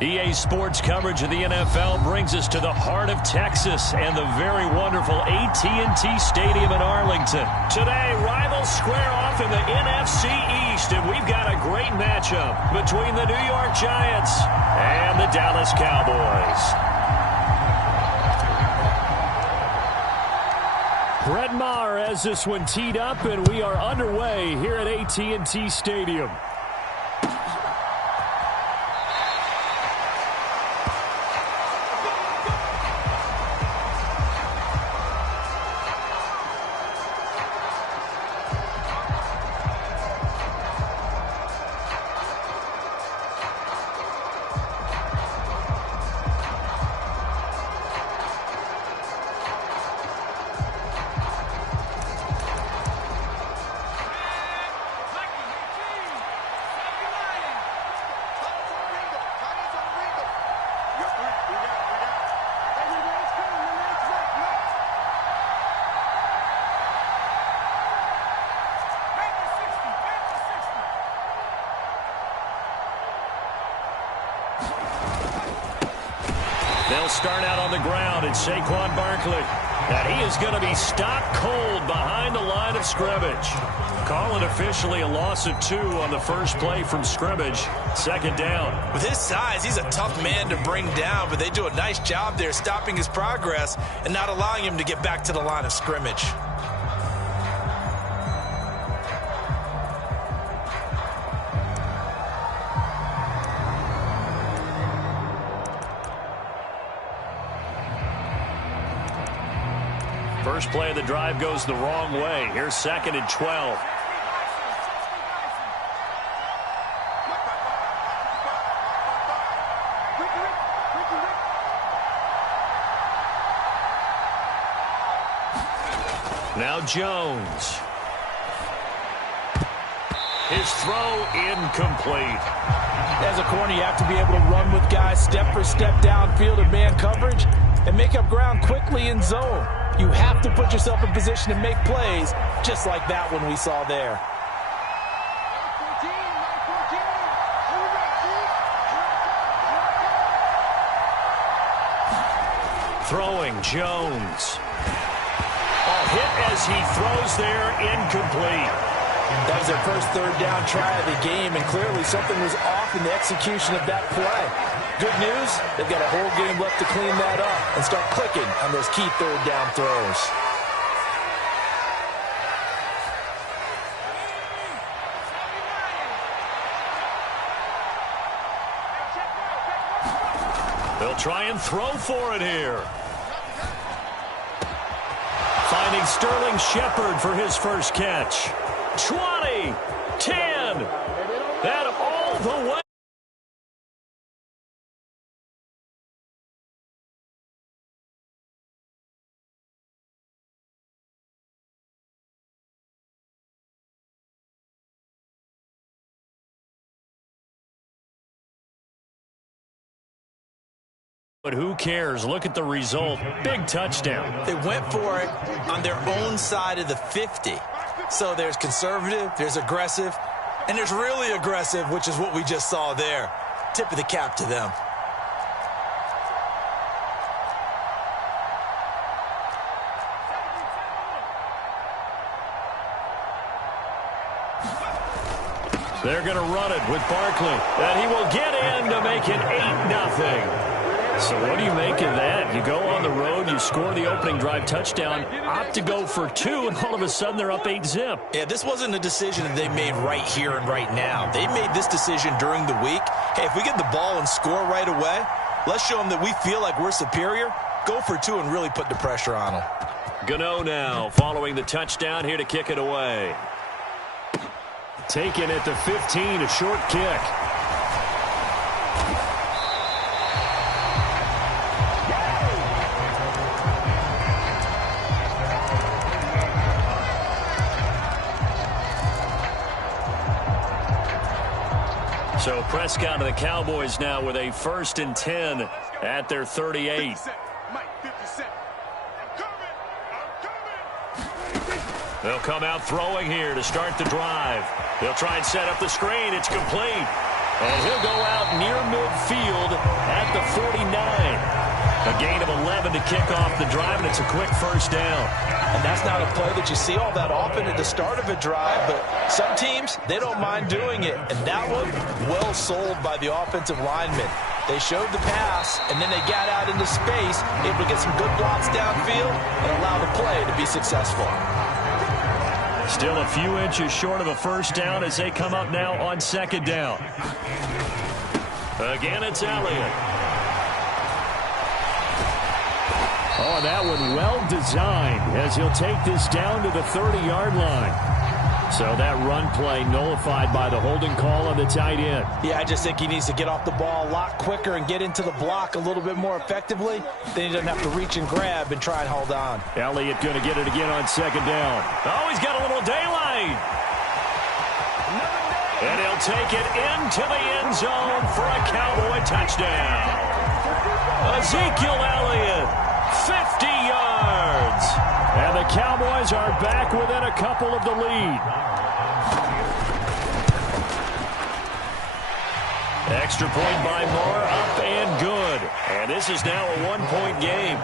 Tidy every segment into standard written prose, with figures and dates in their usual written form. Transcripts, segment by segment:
EA Sports coverage of the NFL brings us to the heart of Texas and the very wonderful AT&T Stadium in Arlington. Today, rivals square off in the NFC East, and we've got a great matchup between the New York Giants and the Dallas Cowboys. Brett Maher has this one teed up, and we are underway here at AT&T Stadium. They'll start out on the ground, and Saquon Barkley. And he is going to be stopped cold behind the line of scrimmage. Calling officially a loss of 2 on the first play from scrimmage. Second down. With his size, he's a tough man to bring down, but they do a nice job there stopping his progress and not allowing him to get back to the line of scrimmage. First play of the drive goes the wrong way. Here's 2nd and 12. Now Jones. His throw incomplete. As a corner, you have to be able to run with guys step for step downfield in man coverage and make up ground quickly in zone. You have to put yourself in position to make plays, just like that one we saw there. Throwing Jones. Hit as he throws there, incomplete. That was their first third down try of the game, and clearly something was off in the execution of that play. Good news, they've got a whole game left to clean that up and start clicking on those key third down throws. They'll try and throw for it here. Finding Sterling Shepard for his first catch. 20, 10, and all the way. But who cares? Look at the result. Big touchdown. They went for it on their own side of the 50. So there's conservative, there's aggressive, and there's really aggressive, which is what we just saw there. Tip of the cap to them. They're going to run it with Barkley. And he will get in to make it 8-0. So what do you make of that? You go on the road, you score the opening drive touchdown, opt to go for 2, and all of a sudden they're up 8-zip. Yeah, this wasn't a decision that they made right here and right now. They made this decision during the week. Hey, if we get the ball and score right away, let's show them that we feel like we're superior. Go for 2 and really put the pressure on them. Gano now following the touchdown here to kick it away. Taken at the 15, a short kick. So Prescott and the Cowboys now with a 1st and 10 at their 38. They'll come out throwing here to start the drive. They'll try and set up the screen. It's complete. And he'll go out near midfield at the 49. A gain of 11 to kick off the drive, and it's a quick first down. And that's not a play that you see all that often at the start of a drive, but some teams, they don't mind doing it. And that one, well sold by the offensive lineman. They showed the pass, and then they got out into space, able to get some good blocks downfield and allow the play to be successful. Still a few inches short of a first down as they come up now on second down. Again, it's Elliott. Oh, that one well designed as he'll take this down to the 30-yard line. So that run play nullified by the holding call on the tight end. Yeah, I just think he needs to get off the ball a lot quicker and get into the block a little bit more effectively. Then he doesn't have to reach and grab and try and hold on. Elliott going to get it again on second down. Oh, he's got a little daylight. And he'll take it into the end zone for a Cowboy touchdown. Ezekiel Elliott, 50 yards. And the Cowboys are back within a couple of the lead. Extra point by Moore, up and good. And this is now a one-point game.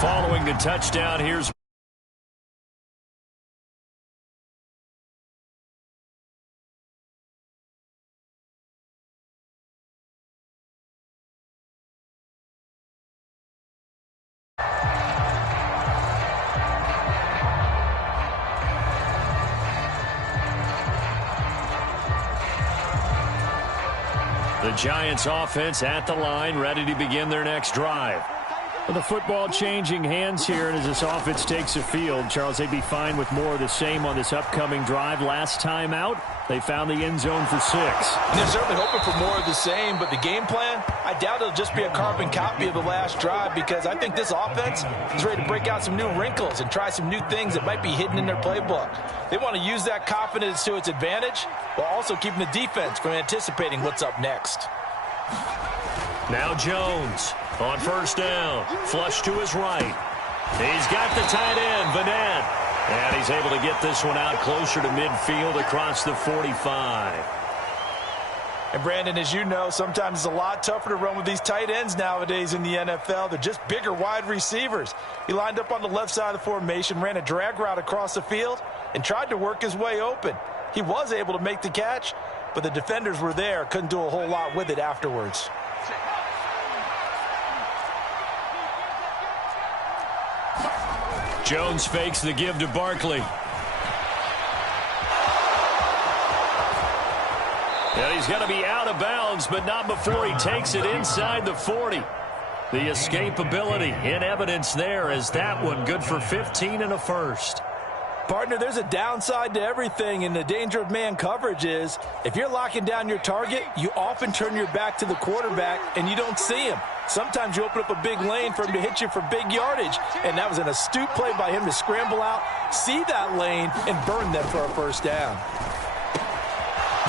Following the touchdown, here's the Giants offense at the line, ready to begin their next drive. With the football changing hands here, and as this offense takes the field, Charles, they'd be fine with more of the same on this upcoming drive. Last time out, they found the end zone for 6. And they're certainly hoping for more of the same, but the game plan, I doubt it'll just be a carbon copy of the last drive, because I think this offense is ready to break out some new wrinkles and try some new things that might be hidden in their playbook. They want to use that confidence to its advantage while also keeping the defense from anticipating what's up next. Now Jones on first down, flush to his right. He's got the tight end, Vanette. And he's able to get this one out closer to midfield across the 45. And Brandon, as you know, sometimes it's a lot tougher to run with these tight ends nowadays in the NFL. They're just bigger wide receivers. He lined up on the left side of the formation, ran a drag route across the field, and tried to work his way open. He was able to make the catch, but the defenders were there, couldn't do a whole lot with it afterwards. Jones fakes the give to Barkley. And he's going to be out of bounds, but not before he takes it inside the 40. The escapability in evidence there as that one good for 15 and a first. Partner, there's a downside to everything, and the danger of man coverage is if you're locking down your target, you often turn your back to the quarterback and you don't see him. Sometimes you open up a big lane for him to hit you for big yardage, and that was an astute play by him to scramble out, see that lane, and burn them for a first down.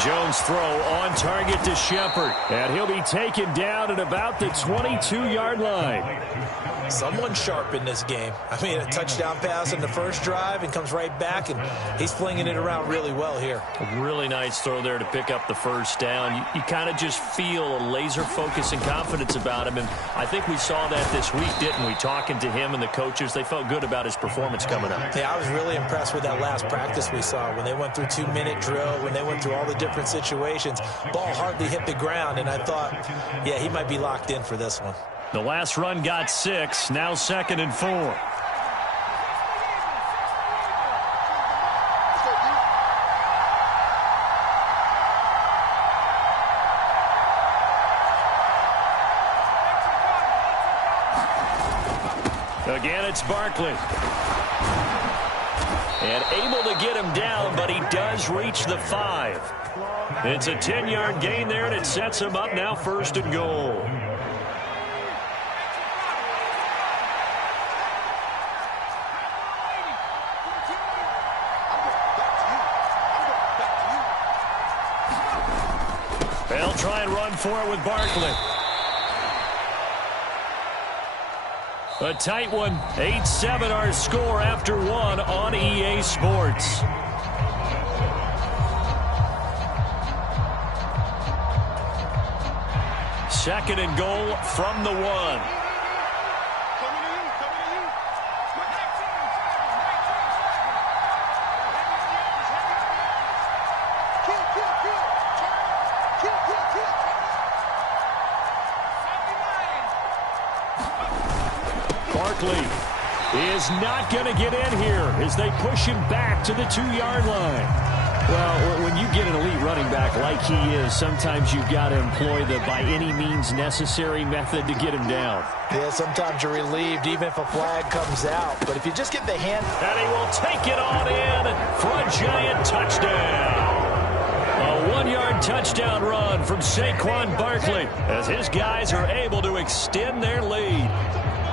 Jones throw on target to Shepard, and he'll be taken down at about the 22-yard line. Someone sharp in this game. I mean, a touchdown pass in the first drive and comes right back, and he's flinging it around really well here. A really nice throw there to pick up the first down. You kind of just feel a laser focus and confidence about him, and I think we saw that this week, didn't we? Talking to him and the coaches, they felt good about his performance coming up. Yeah, I was really impressed with that last practice we saw when they went through 2-minute drill, when they went through all the different situations. Ball hardly hit the ground, and I thought, yeah, he might be locked in for this one. The last run got 6, now 2nd and 4. Again, it's Barkley. And able to get him down, but he does reach the 5. It's a 10-yard gain there, and it sets him up now 1st and goal. They'll try and run for it with Barkley. A tight one. 8-7 our score after 1 on EA Sports. 2nd and goal from the 1. Barkley is not going to get in here as they push him back to the 2-yard line. Well, when you get an elite running back like he is, sometimes you've got to employ the by any means necessary method to get him down. Yeah, sometimes you're relieved even if a flag comes out. But if you just get the hand... And he will take it on in for a Giant touchdown. A 1-yard touchdown run from Saquon Barkley as his guys are able to extend their lead.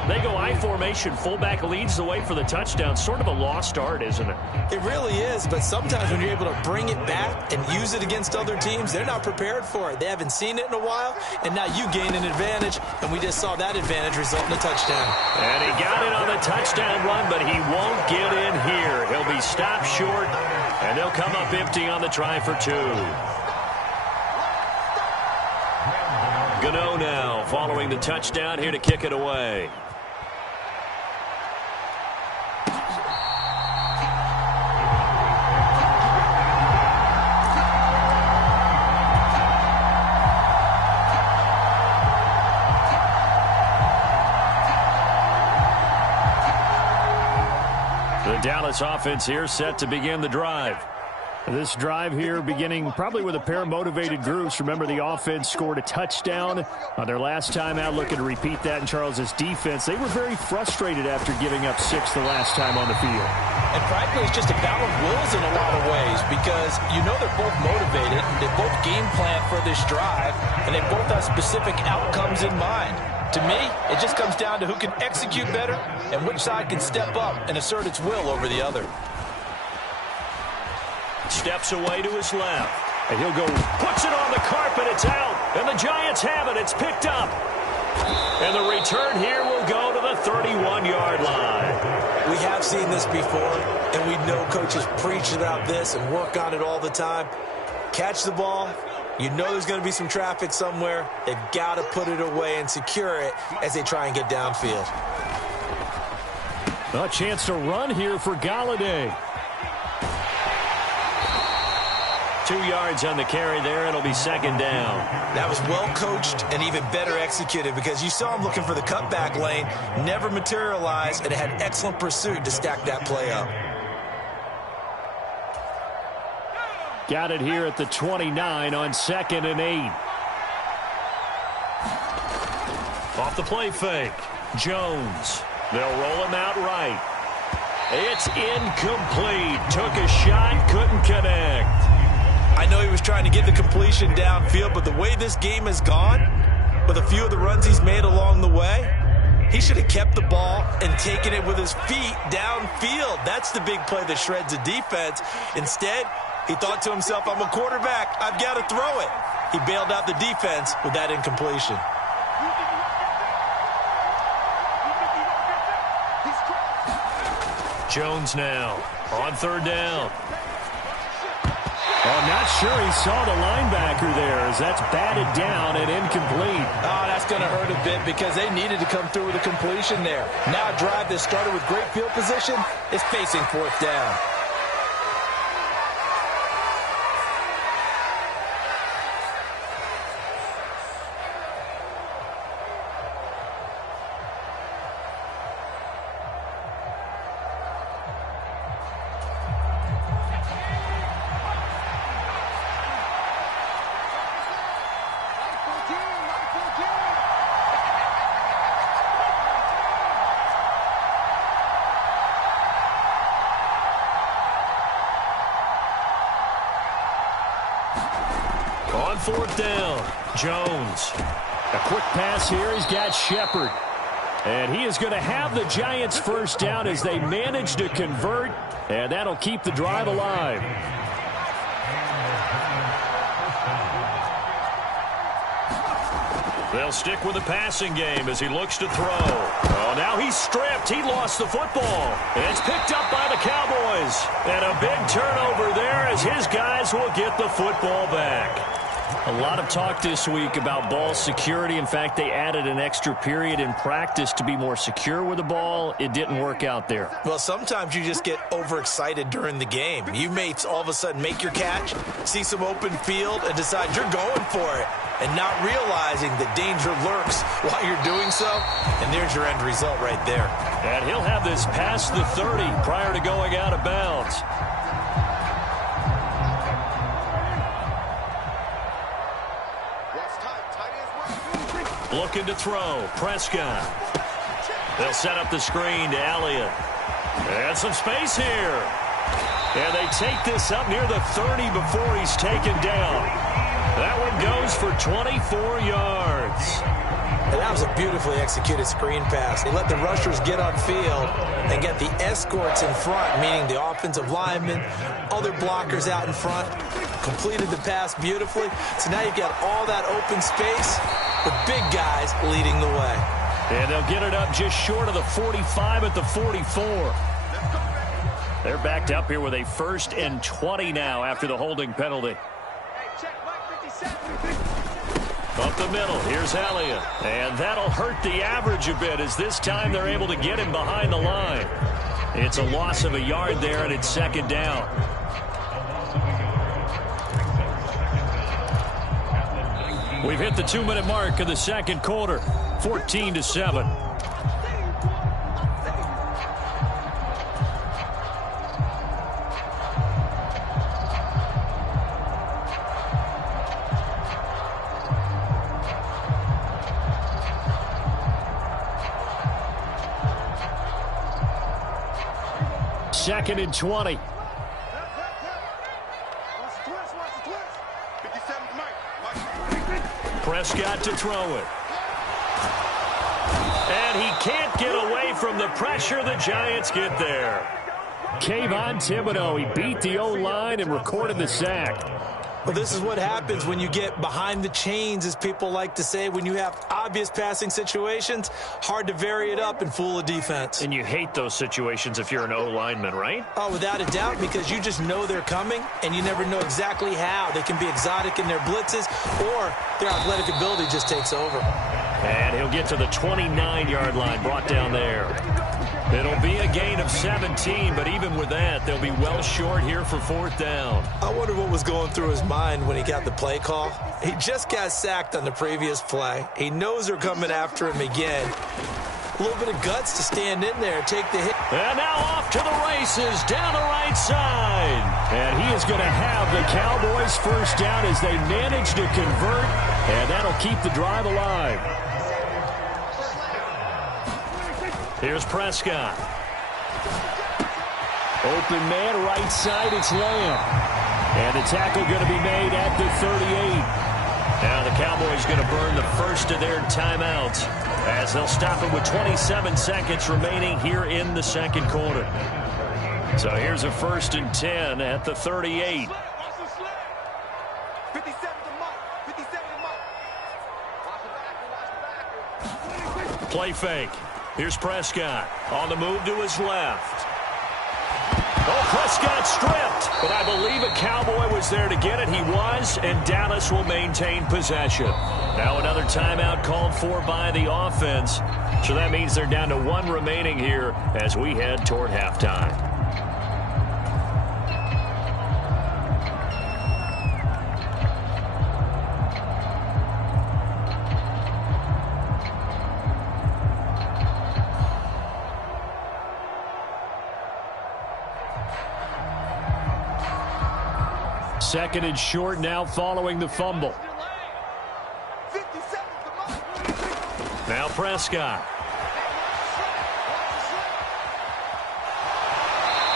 They go I formation. Fullback leads the way for the touchdown. Sort of a lost art, isn't it? It really is, but sometimes when you're able to bring it back and use it against other teams, they're not prepared for it. They haven't seen it in a while, and now you gain an advantage, and we just saw that advantage result in a touchdown. And he got it on the touchdown run, but he won't get in here. He'll be stopped short, and they'll come up empty on the try for 2. Gano now following the touchdown here to kick it away. The Dallas offense here set to begin the drive. This drive here beginning probably with a pair of motivated groups. Remember, the offense scored a touchdown on their last time out, looking to repeat that in Charles's defense. They were very frustrated after giving up 6 the last time on the field. And frankly, it's just a battle of wills in a lot of ways because you know they're both motivated. They both game plan for this drive, and they both have specific outcomes in mind. To me, it just comes down to who can execute better and which side can step up and assert its will over the other. Steps away to his left. And he'll go, puts it on the carpet, it's out. And the Giants have it, it's picked up. And the return here will go to the 31-yard line. We have seen this before, and we know coaches preach about this and work on it all the time. Catch the ball. You know there's going to be some traffic somewhere. They've got to put it away and secure it as they try and get downfield. A chance to run here for Galladay. 2 yards on the carry there. It'll be 2nd down. That was well coached and even better executed because you saw him looking for the cutback lane, never materialized, and had excellent pursuit to stack that play up. Got it here at the 29 on 2nd and 8. Off the play fake. Jones. They'll roll him out right. It's incomplete. Took a shot, couldn't connect. I know he was trying to get the completion downfield, but the way this game has gone, with a few of the runs he's made along the way, he should have kept the ball and taken it with his feet downfield. That's the big play that shreds a defense. Instead, he thought to himself, I'm a quarterback. I've got to throw it. He bailed out the defense with that incompletion. Jones now on 3rd down. Oh, not sure he saw the linebacker there as that's batted down and incomplete. Oh, that's going to hurt a bit because they needed to come through with a completion there. Now a drive that started with great field position is facing 4th down. On 4th down, Jones. A quick pass here. He's got Shepard. And he is going to have the Giants' 1st down as they manage to convert. And that'll keep the drive alive. They'll stick with the passing game as he looks to throw. Oh, now he's stripped. He lost the football. And it's picked up by the Cowboys. And a big turnover there as his guys will get the football back. A lot of talk this week about ball security. In fact, they added an extra period in practice to be more secure with the ball. It didn't work out there. Well, sometimes you just get overexcited during the game. You may all of a sudden make your catch, see some open field, and decide you're going for it, and not realizing that danger lurks while you're doing so. And there's your end result right there. And he'll have this past the 30 prior to going out of bounds. Looking to throw. Prescott. They'll set up the screen to Elliott. And some space here. And they take this up near the 30 before he's taken down. That one goes for 24 yards. And that was a beautifully executed screen pass. They let the rushers get upfield and get the escorts in front, meaning the offensive linemen, other blockers out in front. Completed the pass beautifully. So now you've got all that open space with big guys leading the way. And they'll get it up just short of the 45 at the 44. They're backed up here with a 1st and 20 now after the holding penalty. Up the middle, here's Elliott. And that'll hurt the average a bit as this time they're able to get him behind the line. It's a loss of a yard there, and it's 2nd down. We've hit the 2-minute mark of the 2nd quarter, 14-7. Second and 20. Prescott to throw it. And he can't get away from the pressure. The Giants get there. Kayvon Thibodeau, he beat the O-line and recorded the sack. Well, this is what happens when you get behind the chains, as people like to say. When you have obvious passing situations, hard to vary it up and fool a defense. And you hate those situations if you're an O-lineman, right? Oh, without a doubt, because you just know they're coming, and you never know exactly how. They can be exotic in their blitzes, or their athletic ability just takes over. And he'll get to the 29-yard line, brought down there. It'll be a gain of 17, but even with that, they'll be well short here for 4th down. I wonder what was going through his mind when he got the play call. He just got sacked on the previous play. He knows they're coming after him again. A little bit of guts to stand in there, take the hit. And now off to the races, down the right side. And he is going to have the Cowboys' 1st down as they manage to convert, and that'll keep the drive alive. Here's Prescott. Open man, right side, it's Lamb. And the tackle going to be made at the 38. Now the Cowboys going to burn the first of their timeouts as they'll stop it with 27 seconds remaining here in the 2nd quarter. So here's a 1st and 10 at the 38. Play fake. Here's Prescott on the move to his left. Oh, Prescott stripped, but I believe a Cowboy was there to get it. He was, and Dallas will maintain possession. Now another timeout called for by the offense. So that means they're down to 1 remaining here as we head toward halftime. Second and short now following the fumble. Now Prescott.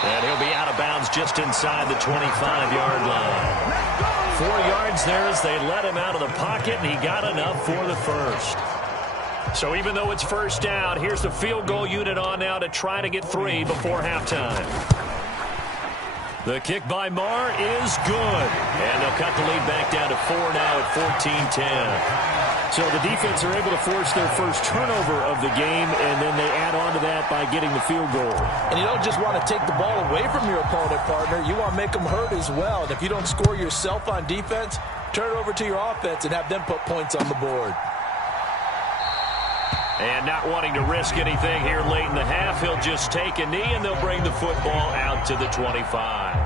And he'll be out of bounds just inside the 25-yard line. 4 yards there as they let him out of the pocket, and he got enough for the 1st. So even though it's 1st down, here's the field goal unit on now to try to get 3 before halftime. The kick by Marr is good. And they'll cut the lead back down to 4 now at 14-10. So the defense are able to force their first turnover of the game, and then they add on to that by getting the field goal. And you don't just want to take the ball away from your opponent, partner. You want to make them hurt as well. And if you don't score yourself on defense, turn it over to your offense and have them put points on the board. And not wanting to risk anything here late in the half, he'll just take a knee, and they'll bring the football out to the 25.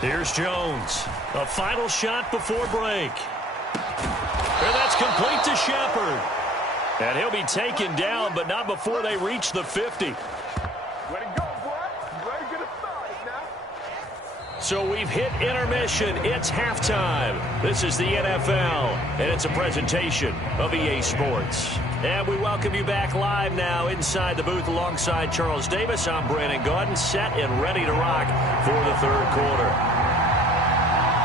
Here's Jones. A final shot before break. And that's complete to Shepard. And he'll be taken down, but not before they reach the 50. Way to go, boy. You ready to get it started now? So we've hit intermission. It's halftime. This is the NFL, and it's a presentation of EA Sports. And we welcome you back live now inside the booth alongside Charles Davis. I'm Brandon Gaudin, set and ready to rock for the third quarter.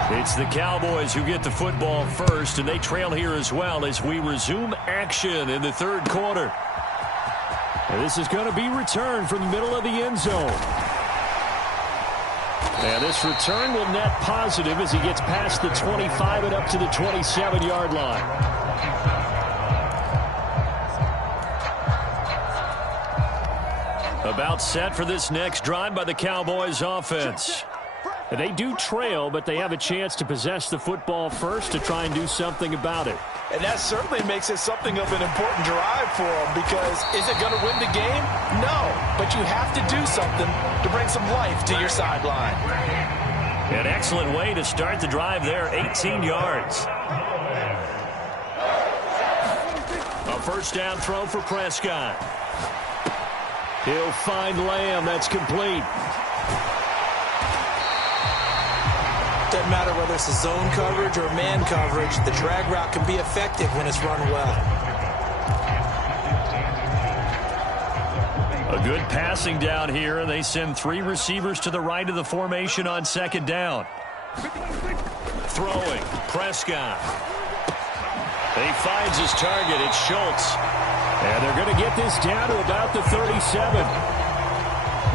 It's the Cowboys who get the football first, and they trail here as well as we resume action in the third quarter. And this is going to be returned from the middle of the end zone. And this return will net positive as he gets past the 25 and up to the 27-yard line. About set for this next drive by the Cowboys offense. They do trail, but they have a chance to possess the football first to try and do something about it. And that certainly makes it something of an important drive for them, because is it going to win the game? No, but you have to do something to bring some life to your sideline. An excellent way to start the drive there, 18 yards. A first down throw for Prescott. He'll find Lamb. That's complete. Doesn't matter whether it's a zone coverage or man coverage, the drag route can be effective when it's run well. A good passing down here, and they send 3 receivers to the right of the formation on second down. Throwing, Prescott. He finds his target. It's Schultz. And they're going to get this down to about the 37.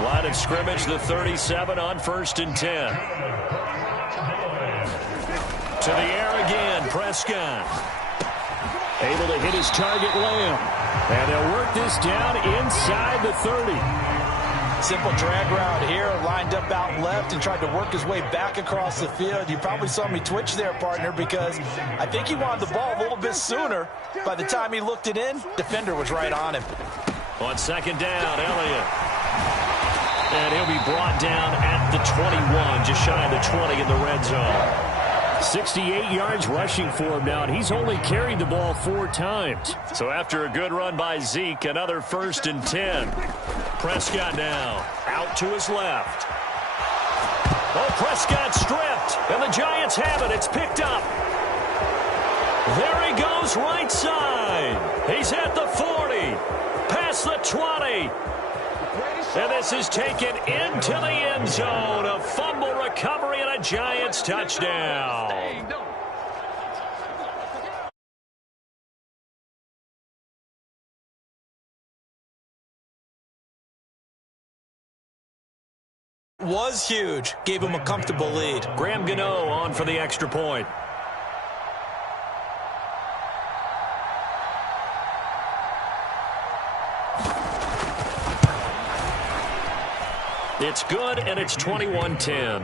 Line of scrimmage, the 37 on 1st and 10. To the air again, Prescott. Able to hit his target, Lamb. And they'll work this down inside the 30. Simple drag route here, lined up out left and tried to work his way back across the field. You probably saw me twitch there, partner, because I think he wanted the ball a little bit sooner. By the time he looked it in, defender was right on him. On second down, Elliott. And he'll be brought down at the 21, just shy of the 20 in the red zone. 68 yards rushing for him now, and he's only carried the ball 4 times. So after a good run by Zeke, another 1st and 10. Prescott now out to his left. Oh, Prescott stripped, and the Giants have it. It's picked up. There he goes right side. He's at the 40, past the 20. And this is taken into the end zone. A fumble recovery and a Giants touchdown. Was huge. Gave him a comfortable lead. Graham Gano on for the extra point. It's good, and it's 21-10.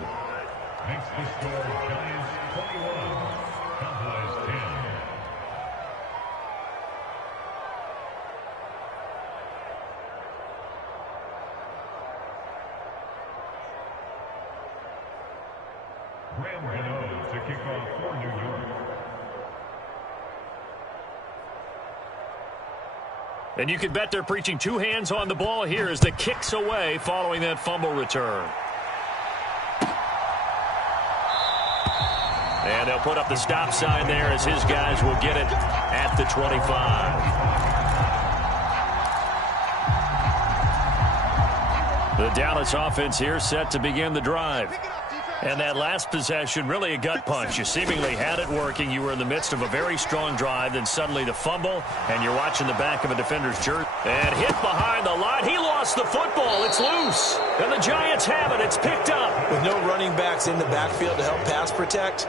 Graham Gano to kick off for New York. And you can bet they're preaching 2 hands on the ball here as the kick's away following that fumble return. And they'll put up the stop sign there as his guys will get it at the 25. The Dallas offense here set to begin the drive. And that last possession, really a gut punch. You seemingly had it working. You were in the midst of a very strong drive. Then suddenly the fumble, and you're watching the back of a defender's jersey. And hit behind the line. He lost the football. It's loose. And the Giants have it. It's picked up. With no running backs in the backfield to help pass protect,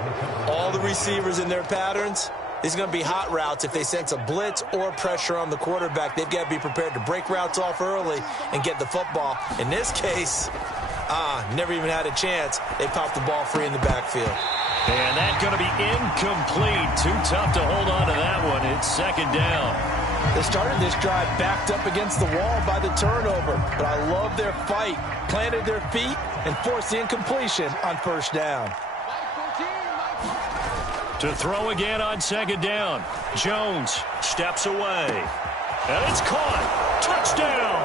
all the receivers in their patterns, these are going to be hot routes. If they sense a blitz or pressure on the quarterback, they've got to be prepared to break routes off early and get the football. In this case, never even had a chance. They popped the ball free in the backfield. And that's going to be incomplete. Too tough to hold on to that one. It's second down. They started this drive backed up against the wall by the turnover, but I love their fight. Planted their feet and forced the incompletion on first down. To throw again on second down. Jones steps away. And it's caught. Touchdown.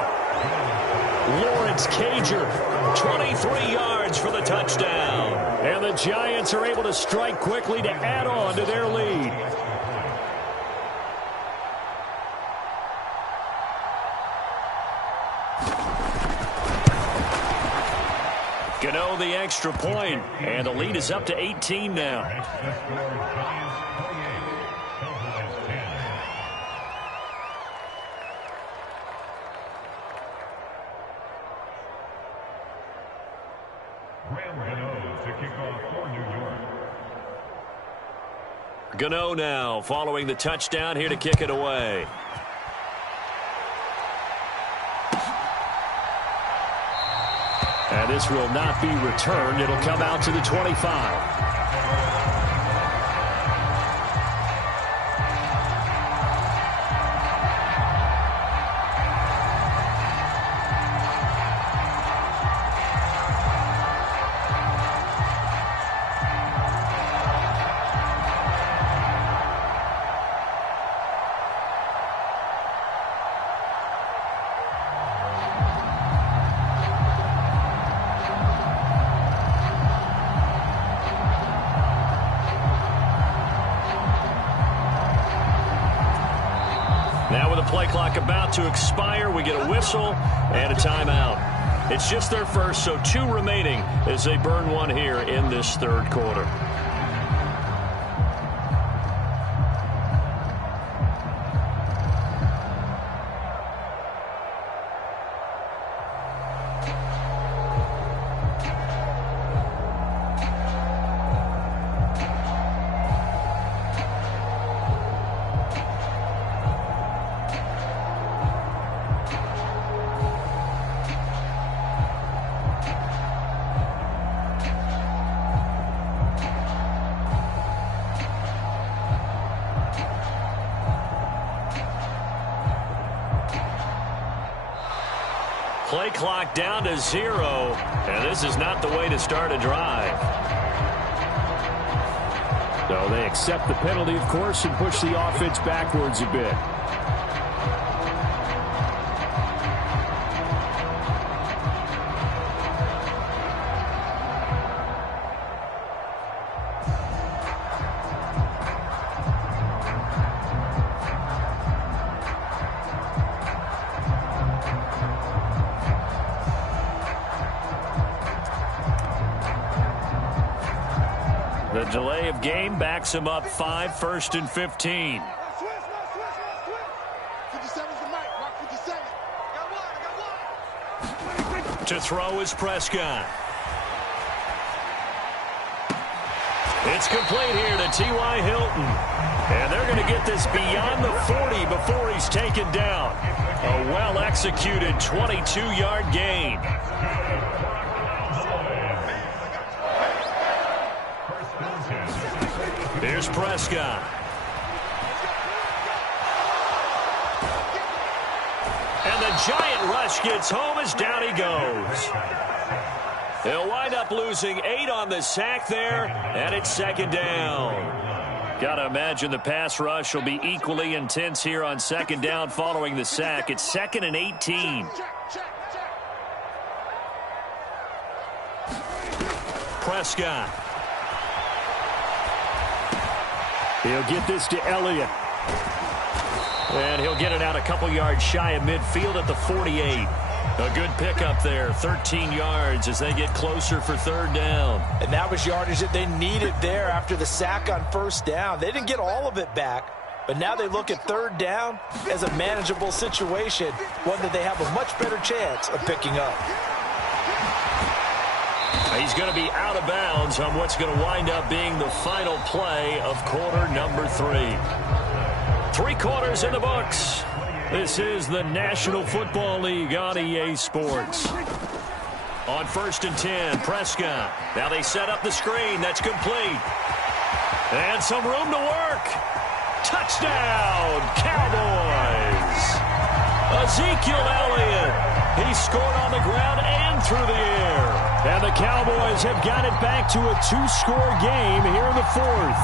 Lawrence Cager, 23 yards for the touchdown. And the Giants are able to strike quickly to add on to their lead. Gano the extra point, and the lead is up to 18 now. Gano now following the touchdown here to kick it away. And this will not be returned. It'll come out to the 25. Now with the play clock about to expire, we get a whistle and a timeout. It's just their first, so 2 remaining as they burn one here in this third quarter. Play clock down to 0, and this is not the way to start a drive. So they accept the penalty, of course, and push the offense backwards a bit. The delay of game backs him up 5, 1st and 15. To throw is Prescott. It's complete here to T.Y. Hilton. And they're going to get this beyond the 40 before he's taken down. A well-executed 22-yard gain. Here's Prescott. And the giant rush gets home as down he goes. They'll wind up losing 8 on the sack there, and it's second down. Got to imagine the pass rush will be equally intense here on second down following the sack. It's 2nd and 18. Prescott. He'll get this to Elliott. And he'll get it out a couple yards shy of midfield at the 48. A good pickup there, 13 yards as they get closer for third down. And that was yardage that they needed there after the sack on first down. They didn't get all of it back, but now they look at third down as a manageable situation, one that they have a much better chance of picking up. He's going to be out of bounds on what's going to wind up being the final play of quarter number 3. 3 quarters in the books. This is the National Football League on EA Sports. On 1st and 10, Prescott. Now they set up the screen. That's complete. And some room to work. Touchdown, Cowboys. Ezekiel Elliott. He scored on the ground and through the air. And the Cowboys have got it back to a 2-score game here in the 4th.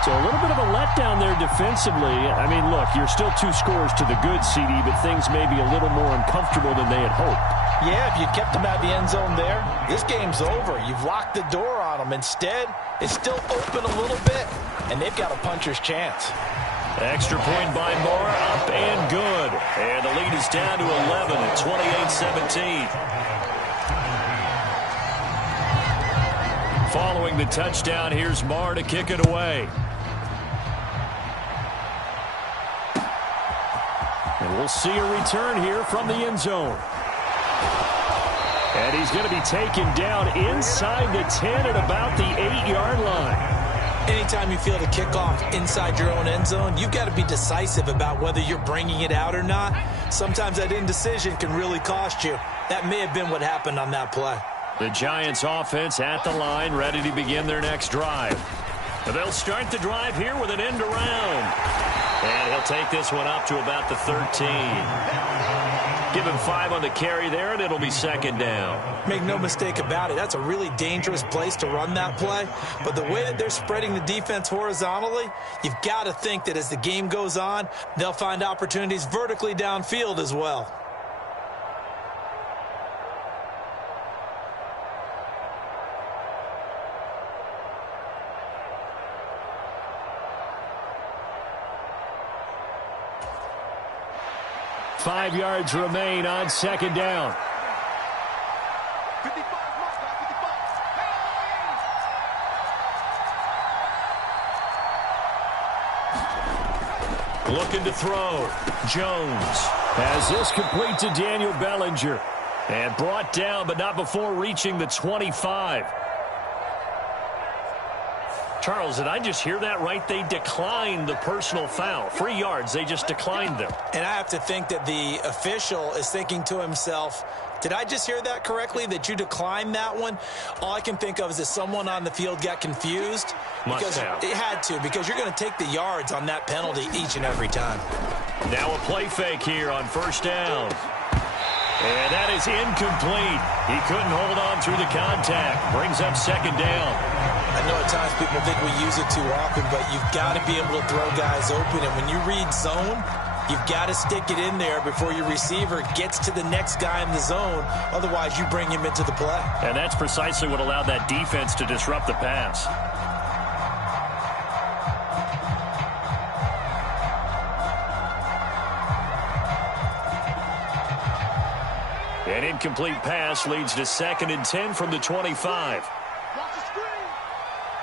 So a little bit of a letdown there defensively. I mean, look, you're still 2 scores to the good, CD, but things may be a little more uncomfortable than they had hoped. Yeah, if you kept them out of the end zone there, this game's over. You've locked the door on them. Instead, it's still open a little bit, and they've got a puncher's chance. Extra point by Moore, up and good. And the lead is down to 11 at 28-17. Following the touchdown, here's Marr to kick it away. And we'll see a return here from the end zone. And he's going to be taken down inside the 10 at about the 8-yard line. Anytime you feel the kickoff inside your own end zone, you've got to be decisive about whether you're bringing it out or not. Sometimes that indecision can really cost you. That may have been what happened on that play. The Giants offense at the line, ready to begin their next drive. They'll start the drive here with an end around. And he'll take this one up to about the 13. Give him 5 on the carry there, and it'll be second down. Make no mistake about it. That's a really dangerous place to run that play. But the way that they're spreading the defense horizontally, you've got to think that as the game goes on, they'll find opportunities vertically downfield as well. Five yards remain on second down. 55, Looking to throw. Jones has this complete to Daniel Bellinger. And brought down, but not before reaching the 25. Charles, did I just hear that right? They declined the personal foul. 3 yards, they just declined them. And I have to think that the official is thinking to himself, did I just hear that correctly, that you declined that one? All I can think of is that someone on the field got confused. Must have. It had to, because you're going to take the yards on that penalty each and every time. Now a play fake here on first down. And that is incomplete. He couldn't hold on through the contact. Brings up second down. I know at times people think we use it too often, but you've got to be able to throw guys open. And when you read zone, you've got to stick it in there before your receiver gets to the next guy in the zone. Otherwise, you bring him into the play. And that's precisely what allowed that defense to disrupt the pass. An incomplete pass leads to 2nd and 10 from the 25. watch the screen.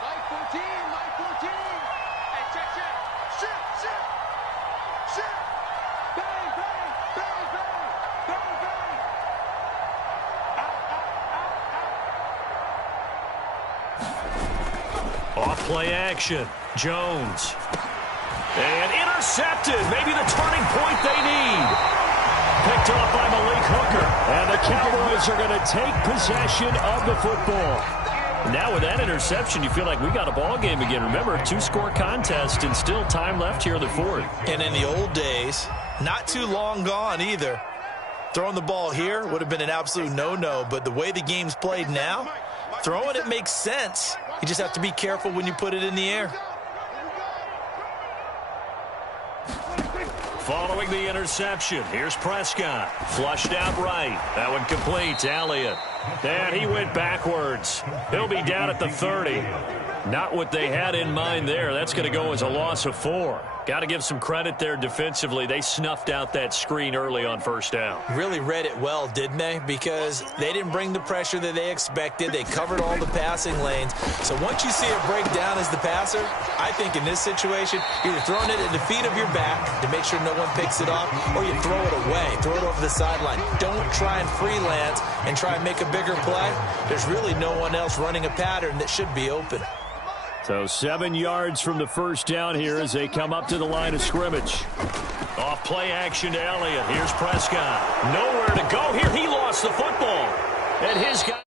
Line 14, line 14. Hey, check. Shit. Bang. Out. Off play action. Jones. And intercepted. Maybe the turning point they need. Picked off by Malik Hooker. And the Cowboys are going to take possession of the football. Now with that interception, you feel like we got a ball game again. Remember, a 2-score contest and still time left here in the 4th. And in the old days, not too long gone either, throwing the ball here would have been an absolute no-no. But the way the game's played now, throwing it makes sense. You just have to be careful when you put it in the air. Following the interception, here's Prescott. Flushed out right. That one complete to Elliott. And he went backwards. He'll be down at the 30. Not what they had in mind there. That's going to go as a loss of 4. Got to give some credit there defensively. They snuffed out that screen early on first down. Really read it well, didn't they? Because they didn't bring the pressure that they expected. They covered all the passing lanes. So once you see it break down as the passer, I think in this situation, you're throwing it at the feet of your back to make sure no one picks it off, or you throw it away, throw it over the sideline. Don't try and freelance and try and make a bigger play. There's really no one else running a pattern that should be open. So 7 yards from the first down here as they come up to the line of scrimmage. Off play action to Elliott. Here's Prescott. Nowhere to go here. He lost the football. And his guy...